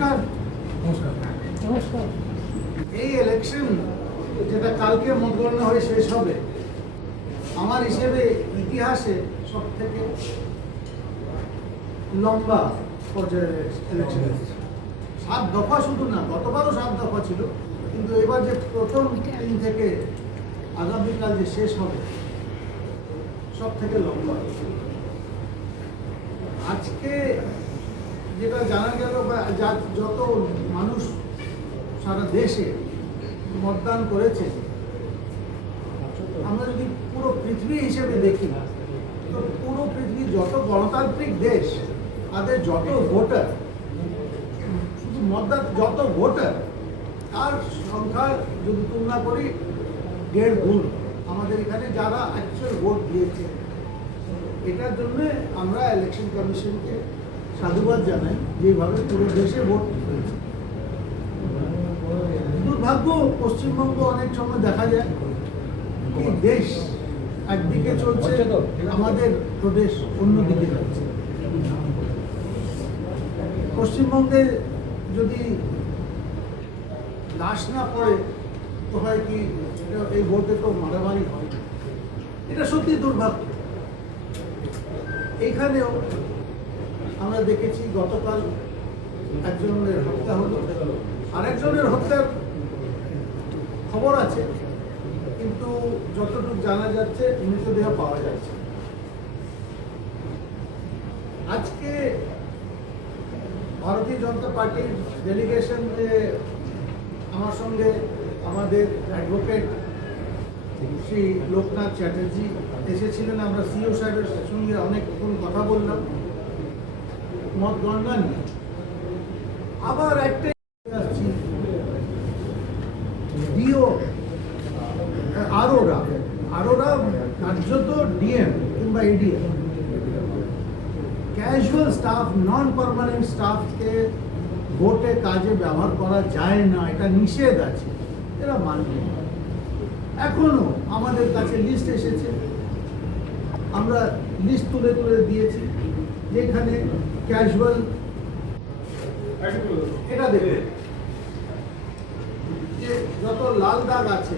নমস্কার। নমস্কার। এই ইলেকশন যেটা কালকে মতগণনা হয়ে শেষ হবে, আমার হিসেবে ইতিহাসে সব থেকে লম্বা পর্যায়ের ইলেকশন। 7 দফা শুধু না, গতবারও 7 দফা ছিল, কিন্তু এবার যে প্রথম দিন থেকে আগামীকাল যে শেষ হবে, সব থেকে লম্বা। আজকে যেটা জানা গেল, বা যত মানুষ সারা দেশে মতদান করেছে, আমরা যদি পুরো পৃথিবী হিসেবে দেখি, তো পুরো পৃথিবীর যত গণতান্ত্রিক দেশ, তাদের যত ভোটার, শুধু মতদান যত ভোটার, তার সংখ্যা যদি তুলনা করি 1.5 গুণ আমাদের এখানে যারা অ্যাকচুয়াল ভোট দিয়েছে। এটার জন্য আমরা ইলেকশন কমিশনকে সাধুবাদ জানাই, যেভাবে পুরো দেশে ভোট হয়েছে। দুর্ভাগ্য, পশ্চিমবঙ্গ অনেক সময় দেখা যায় কি দেশ একদিকে চলছে, আমাদের প্রদেশ অন্যদিকে যাচ্ছে। পশ্চিমবঙ্গে যদি লাশ না পড়ে তো হয় কি, এই ভোটে তো মারামারি হয়। এটা সত্যি দুর্ভাগ্য। এইখানেও আমরা দেখেছি গতকাল একজনের হত্যা হলো, আরেকজনের হত্যার খবর আছে, কিন্তু যতটুকু জানা যাচ্ছে মৃতদেহ পাওয়া যাচ্ছে। আজকে ভারতীয় জনতা পার্টির ডেলিগেশন যে আমার সঙ্গে আমাদের অ্যাডভোকেট শ্রী লোকনাথ চ্যাটার্জি এসেছিলেন, আমরা সিও সাহেবের সঙ্গে অনেকক্ষণ কথা বললাম মত গণনা নিয়ে। আবার একটাই আসছি, ডিও আরোরা কার্যত ডিএম কিংবা এডিএম, ক্যাজুয়াল স্টাফ, নন পার্মানেন্ট স্টাফকে ভোটে কাজে ব্যবহার করা যায় না, এটা নিষেধ আছে, এরা মানবে না। এখনো আমাদের কাছে লিস্ট এসেছে, আমরা লিস্ট তুলে দিয়েছি, যেখানে ক্যাজুয়াল, এটা দেখবে যে যত লাল দাগ আছে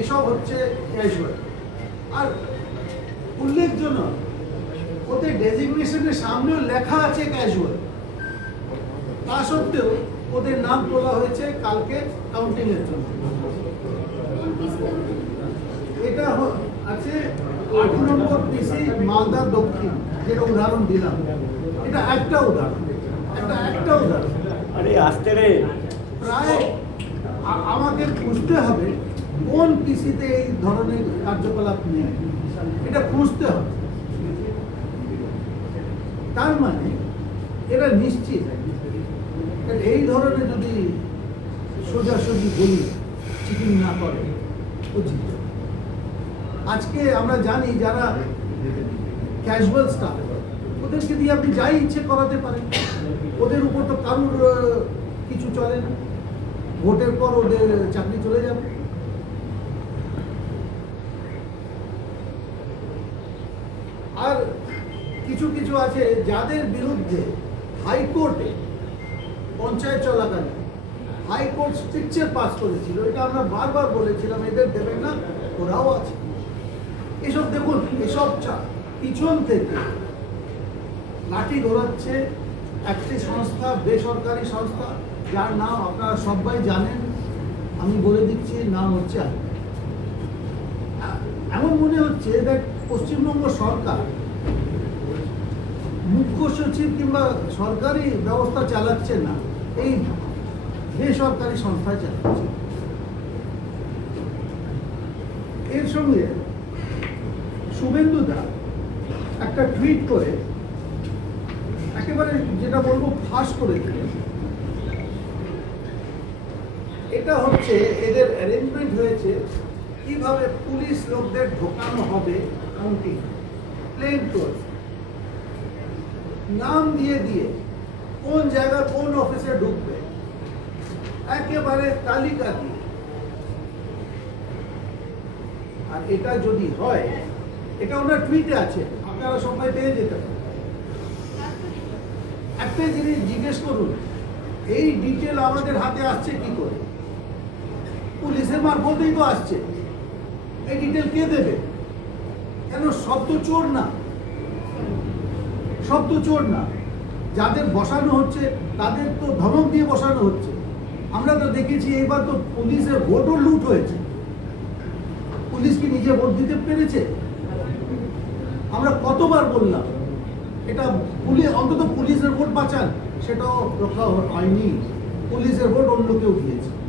এসব হচ্ছে ক্যাজুয়াল। আর উল্লেখজনক, ওদের ডেজিগনেশনের সামনেও লেখা আছে ক্যাজুয়াল, তা সত্ত্বেও ওদের নাম তোলা হয়েছে কালকে কাউন্টিং এর জন্য। এটা আছে 8 নম্বর পিসি মালদা দক্ষিণ, যেটা উদাহরণ দিলাম, এটা একটা উদাহরণ। আরে আসতে রে, প্রায় আমাকে খুঁজতে হবে কোন পিসিতে এই ধরনের কার্যকলাপ নেই, এটা খুঁজতে হবে। তার মানে এরা নিশ্চিত এই ধরনের যদি সোজাসুজি বলি চিটিং না করে উচিত। আজকে আমরা জানি যারা ক্যাজুয়াল স্টাফ, ওদেরকে দিয়ে আপনি যাই ইচ্ছে করাতে পারেন, ওদের উপর তো কারুর কিছু চলে না, ভোটের পর ওদের চাকরি চলে যাবে। আর কিছু আছে যাদের বিরুদ্ধে হাইকোর্টে পঞ্চায়েত চলাকালীন হাইকোর্ট স্ট্রিকচার পাস করেছিল, এটা আমরা বারবার বলেছিলাম এদের দেবেন না, ওরাও আছে। এসব দেখুন, এসব পিছন থেকে লাঠি ধরাচ্ছে একটি সংস্থা, বেসরকারি সংস্থা, যার নাম আপনারা সবাই জানেন, আমি বলে দিচ্ছি, নাম হচ্ছে এমন মনে হচ্ছে যে পশ্চিমবঙ্গ সরকার মুখ্য সচিব কিংবা সরকারি ব্যবস্থা চালাচ্ছে না, এই বেসরকারি সংস্থা চালাচ্ছে। এর সঙ্গে শুভেন্দু দা একটা টুইট করে একেবারে যেটা বলবো ফাঁস করে দিলেন। এটা হচ্ছে এদের অ্যারেঞ্জমেন্ট হয়েছে কিভাবে পুলিশ লোকদের ঢোকানো হবে কাউন্টিং, প্লেন ক্লোথ, নাম দিয়ে কোন জায়গায় কোন অফিসে ঢুকবে, একেবারে তালিকা দিয়ে। আর এটা যদি হয়, এটা ওনার টুইটে আছে, আপনারা সবাই পেয়ে যেতে পারেন। একটা জিনিস জিজ্ঞেস করুন, এই ডিটেল আমাদের হাতে আসছে কি করে? পুলিশের মারফতেই তো আসছে। এই ডিটেল কে দেবে? কেন সব তো চোর না, সব তো চোর না। যাদের বসানো হচ্ছে তাদের তো ধমক দিয়ে বসানো হচ্ছে। আমরা তো দেখেছি এইবার তো পুলিশের ভোটও লুট হয়েছে। পুলিশ কি নিজে ভোট দিতে পেরেছে? আমরা কতবার বললাম এটা পুলিশ, অন্তত পুলিশের ভোট বাঁচান, সেটাও রক্ষা হয়নি। পুলিশের ভোট অন্য কেউ দিয়েছে।